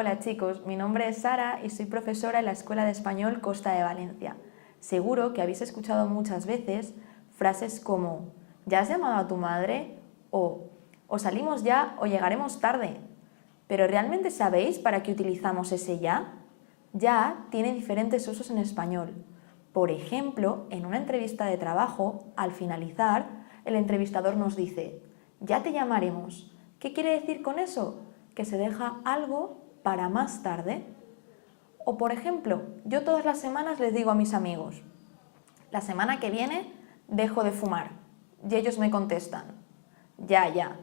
Hola chicos, mi nombre es Sara y soy profesora en la Escuela de Español Costa de Valencia. Seguro que habéis escuchado muchas veces frases como ¿ya has llamado a tu madre? O salimos ya o llegaremos tarde. ¿Pero realmente sabéis para qué utilizamos ese ya? Ya tiene diferentes usos en español. Por ejemplo, en una entrevista de trabajo, al finalizar, el entrevistador nos dice «ya te llamaremos». ¿Qué quiere decir con eso? Que se deja algo para más tarde. O por ejemplo, yo todas las semanas les digo a mis amigos «la semana que viene dejo de fumar». Y ellos me contestan «ya, ya».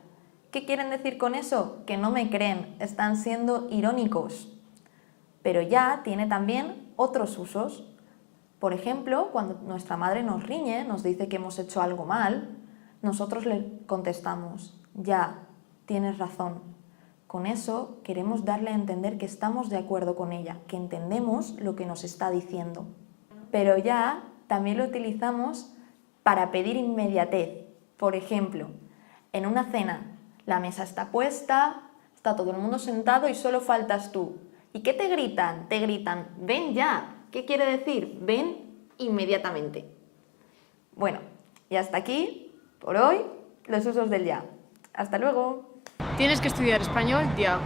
¿Qué quieren decir con eso? Que no me creen, están siendo irónicos. Pero ya tiene también otros usos. Por ejemplo, cuando nuestra madre nos riñe, nos dice que hemos hecho algo mal, nosotros le contestamos, ya, tienes razón. Con eso queremos darle a entender que estamos de acuerdo con ella, que entendemos lo que nos está diciendo. Pero ya también lo utilizamos para pedir inmediatez. Por ejemplo, en una cena, la mesa está puesta, está todo el mundo sentado y solo faltas tú. ¿Y qué te gritan? Te gritan, ven ya. ¿Qué quiere decir? Ven inmediatamente. Bueno, y hasta aquí, por hoy, los usos del ya. Hasta luego. Tienes que estudiar español ya.